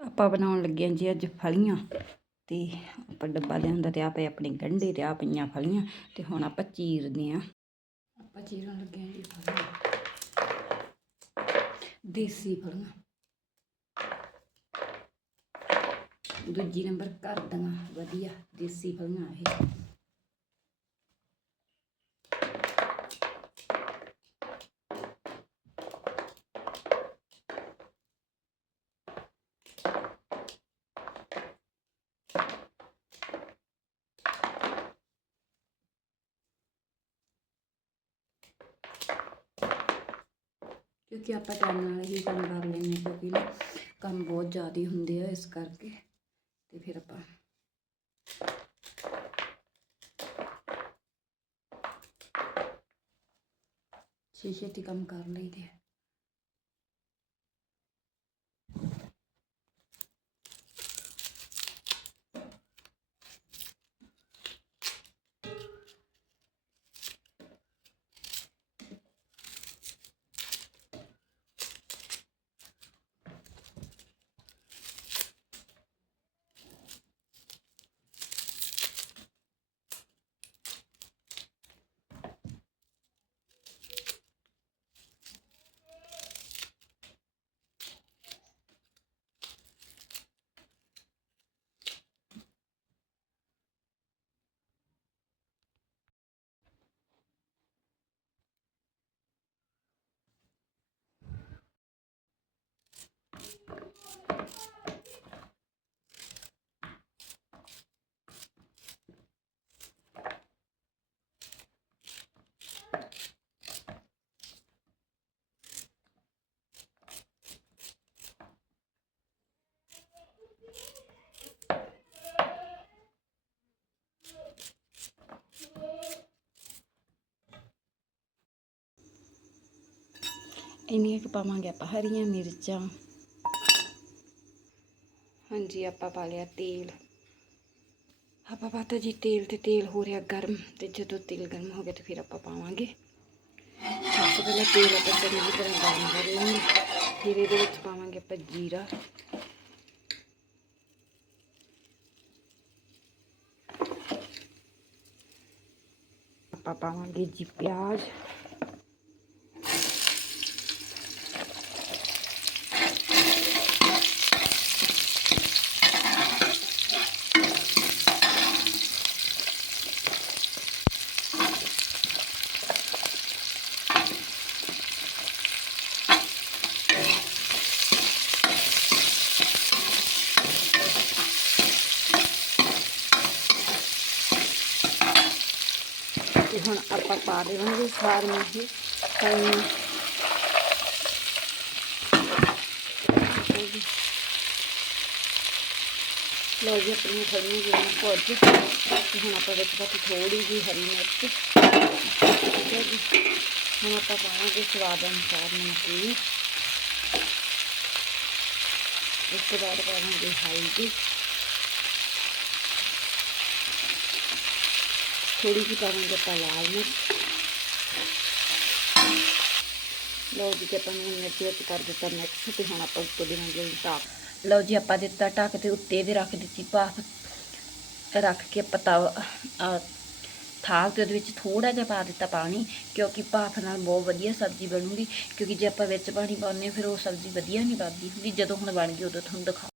ਆਪਾਂ ਬਣਾਉਣ ਲੱਗੇ ਹਾਂ ਜੀ ਅੱਜ ਫਲੀਆਂ ਤੇ ਆਪਾਂ ਡੱਬਾ ਲਿਆਂਦਾ ਤੇ ਆ ਪਏ ਆਪਣੇ ਗੰਢੇ ਤੇ ਆ ਪਈਆਂ ਫਲੀਆਂ ਤੇ ਹੁਣ ਆਪਾਂ ਚੀਰਦੇ ਆ ਆਪਾਂ ਚੀਰਨ ਲੱਗੇ ਹਾਂ ਜੀ ਫਲੀਆਂ। ਦੇਸੀ ਫਲੀਆਂ। ਦੂਜੀ ਨੰਬਰ ਘਰ ਦੀਆਂ, ਵਧੀਆ ਦੇਸੀ ਫਲੀਆਂ ਇਹ। ਕਿਉਂਕਿ ਆਪਾਂ ਟਾਈਮ ਨਾਲ ਹੀ ਕੰਮ ਕਰ ਲੈਂਦੇ ਹਾਂ ਕਿਉਂਕਿ ਨਾ ਕੰਮ ਬਹੁਤ ਜ਼ਿਆਦਾ ਹੁੰਦੇ ਆ ਇਸ ਕਰਕੇ ਤੇ ਫਿਰ ਆਪਾਂ ਛੇ ਛੇਤੀ ਕੰਮ ਕਰ ਲਈਦੇ ਆ ਇੰਨੀਆਂ ਕੁ ਪਾਵਾਂਗੇ ਆਪਾਂ, ਹਰੀਆਂ ਮਿਰਚਾਂ। ਹਾਂਜੀ, ਆਪਾਂ ਪਾ ਲਿਆ ਤੇਲ। ਆਪਾਂ ਪਾਤਾ ਜੀ ਤੇਲ ਤੇ ਤੇਲ ਹੋ ਰਿਹਾ ਗਰਮ, ਤੇ ਜਦੋਂ ਤੇਲ ਗਰਮ ਹੋ ਗਿਆ ਤੇ ਫਿਰ ਆਪਾਂ ਪਾਵਾਂਗੇ। ਸਭ ਤੋਂ ਪਹਿਲਾਂ ਤੇਲ ਆਪਾਂ ਚੰਗੀ ਤਰ੍ਹਾਂ ਗਰਮ ਕਰ ਲਾਂਗੇ ਫਿਰ ਇਹਦੇ ਵਿੱਚ ਪਾਵਾਂਗੇ ਆਪਾਂ ਜੀਰਾ। ਆਪਾਂ ਪਾਵਾਂਗੇ ਜੀ ਪਿਆਜ਼। ਤੇ ਹੁਣ ਆਪਾਂ ਪਾ ਦੇਵਾਂਗੇ ਸਾਰੀਆਂ ਹੀ ਫਲੀਆਂ ਲੋ ਜੀ ਆਪਣੀ ਫਲੀਆਂ ਜਿਹੜੀਆਂ ਭੁੱਜ ਤੇ ਹੁਣ ਆਪਾਂ ਵਿੱਚ ਪਾਤੀ ਥੋੜੀ ਜਿਹੀ ਹਰੀ ਮਿਰਚ ਠੀਕ ਹੈ ਜੀ ਹੁਣ ਆਪਾਂ ਪਾਵਾਂਗੇ ਸਵਾਦ ਅਨੁਸਾਰ ਨਮਕ ਇਸ ਤੋਂ ਬਾਅਦ ਪਾਵਾਂਗੇ ਹਲਦੀ ਥੋੜੀ ਜਿਹੀ ਪਾਵਾਂਗੇ ਆਪਾਂ ਲਾਲ ਮਿਰਚ। ਲਓ ਜੀ ਤੇ ਆਪਾਂ ਨੂੰ ਮਿਰਚ ਵਿੱਚ ਕਰ ਦਿੱਤਾ ਮਿਕਸ ਤੇ ਹੁਣ ਆਪਾਂ ਉੱਤੋਂ ਦੇਵਾਂਗੇ ਢੱਕ ਲਓ ਜੀ, ਆਪਾਂ ਦਿੱਤਾ ਢੱਕ ਤੇ ਉੱਤੇ ਵੀ ਰੱਖ ਦਿੱਤੀ ਭਾਫ। ਰੱਖ ਕੇ ਆਪਾਂ ਤਵ, ਅਹ, ਥਾਲ ਤੇ ਉਹਦੇ ਵਿੱਚ ਥੋੜਾ ਜਿਹਾ ਪਾ ਦਿੱਤਾ ਪਾਣੀ, ਕਿਉਂਕਿ ਭਾਫ ਨਾਲ ਬਹੁਤ ਵਧੀਆ ਸਬਜ਼ੀ ਬਣੂਗੀ। ਕਿਉਂਕਿ ਜੇ ਆਪਾਂ ਵਿੱਚ ਪਾਣੀ ਪਾਉਂਦੇ ਹਾਂ, ਫਿਰ ਉਹ ਸਬਜ਼ੀ ਵਧੀਆ ਨਹੀਂ ਬਣਦੀ ਹੁੰਦੀ। ਜਦੋਂ ਹੁਣ ਬਣ ਗਈ, ਉਦੋਂ ਤੁਹਾਨੂੰ ਦਿਖਾ